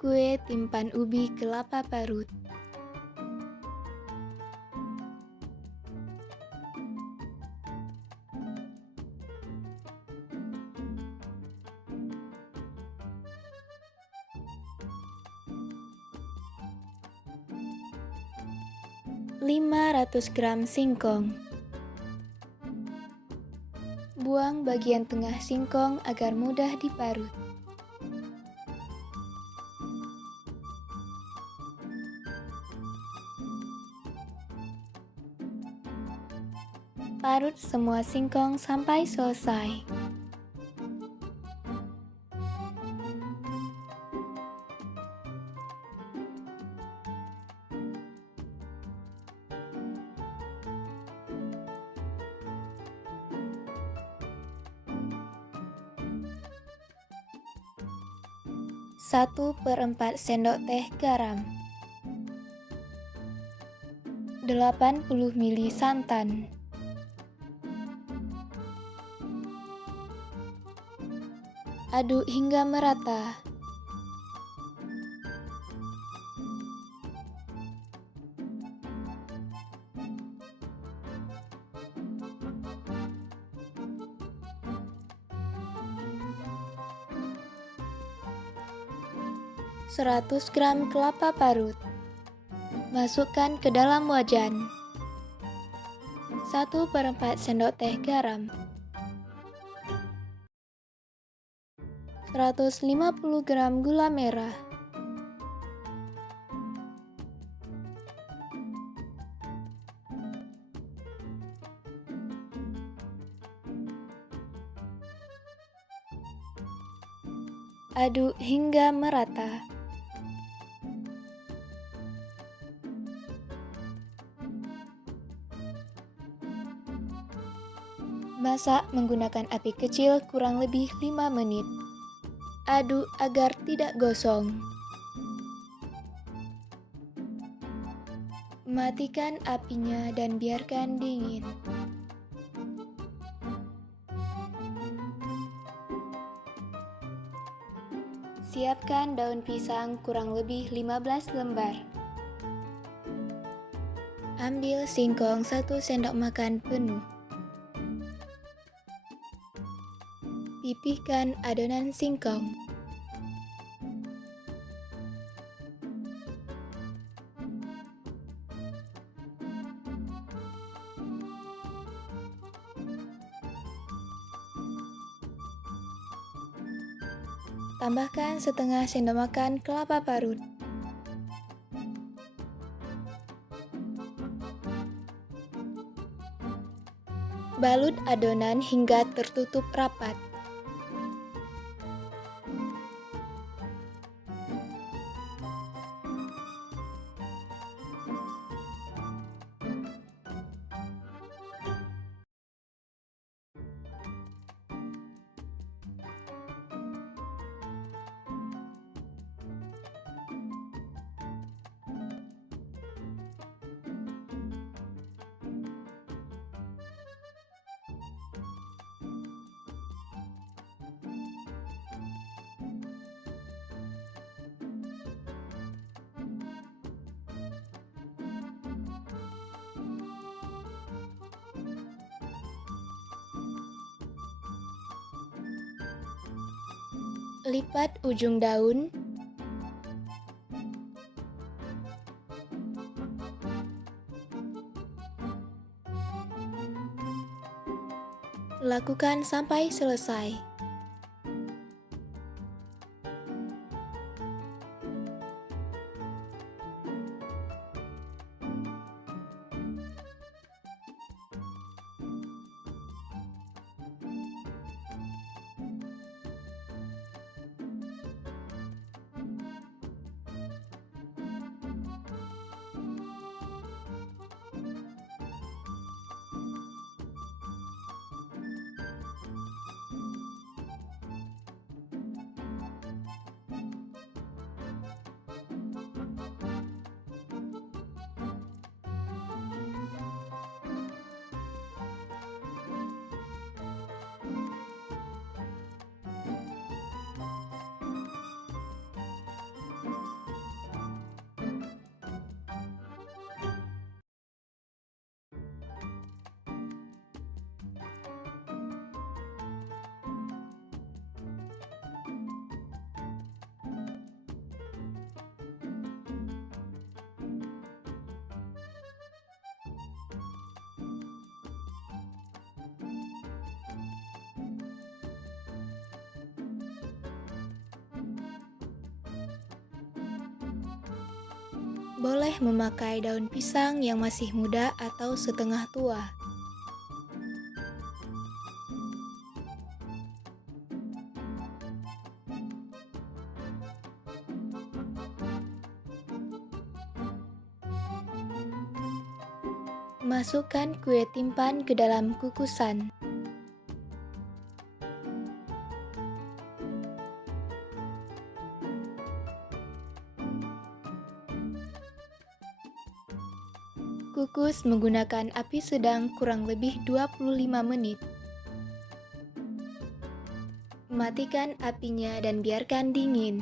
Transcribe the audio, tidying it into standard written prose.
Kue timpan ubi kelapa parut. Lima ratus gram singkong. Buang bagian tengah singkong agar mudah diparut. Parut semua singkong sampai selesai. Satu per 4 sendok teh garam. 80 ml santan. Aduk hingga merata. Seratus gram kelapa parut. Masukkan ke dalam wajan. 1 per 4 sendok teh garam. 150 gram gula merah. Aduk hingga merata. Masak menggunakan api kecil kurang lebih 5 menit. Aduk agar tidak gosong. Matikan apinya dan biarkan dingin. Siapkan daun pisang kurang lebih 15 lembar. Ambil singkong 1 sendok makan penuh. Pipihkan adonan singkong. Tambahkan setengah sendok makan kelapa parut. Balut adonan hingga tertutup rapat. Lipat ujung daun. Lakukan sampai selesai. Boleh memakai daun pisang yang masih muda atau setengah tua. Masukkan kue timpan ke dalam kukusan. Kukus menggunakan api sedang kurang lebih 25 menit. Matikan apinya dan biarkan dingin.